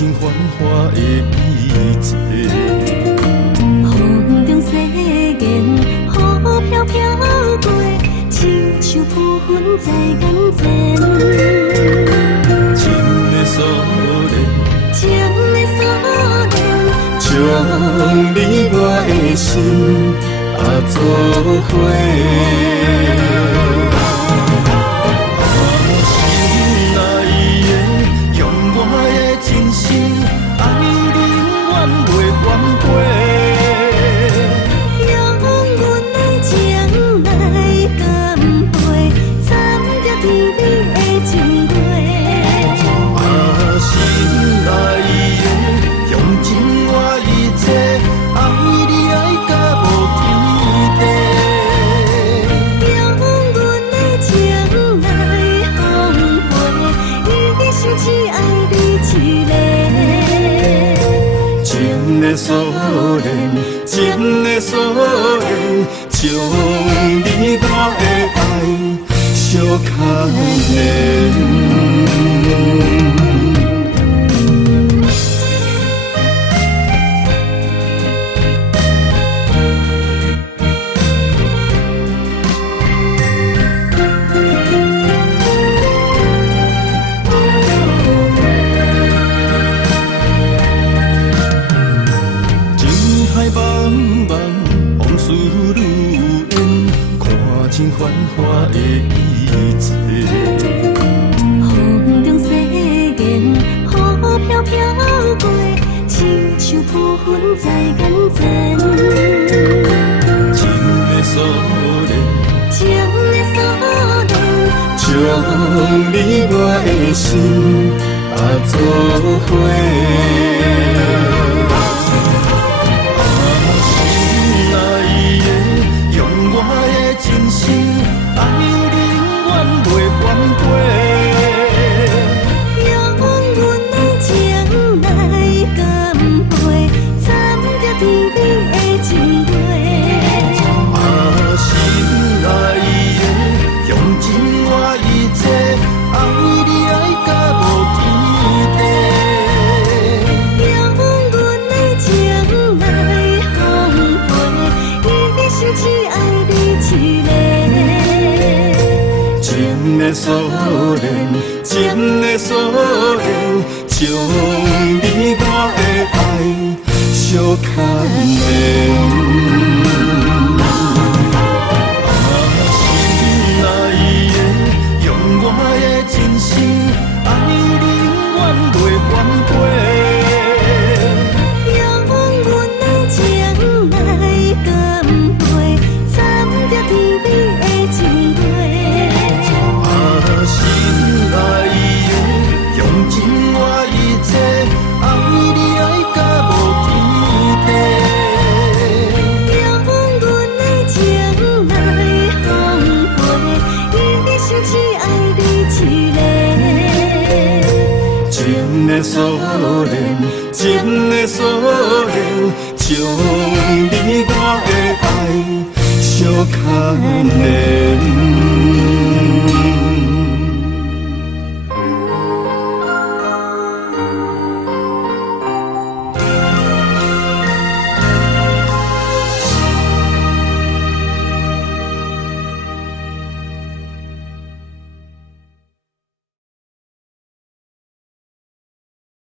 尽繁华的一切。风中细弦，雨飘飘过，亲像浮云在眼前。情的锁链，情的锁链，将你我的心做伙。心爱的，用我的真心爱你，永远袂反悔。用阮的情来甘陪，参着甜蜜的情话。心爱的，用尽我一切，爱你爱到无天地。用阮的情来奉陪，一生只爱你一个。情的锁链，情的锁链，将你我的爱相牵连。茫茫往事如烟，看尽繁华的一切。风中细弦，雨飘飘过，亲像浮云在眼前。情的锁链，情的锁链，将你我的心做伙。情的锁链，情的锁链，将你我的爱相牵连。心爱的，用我的真心爱你，永远袂反悔。用阮的情来甘陪，参着甜蜜的情话。心爱的，用尽我一切，爱你爱到无天地。用阮的情来奉陪，一生只爱你一个。情的锁链，情的锁链，将你我的爱相牵连。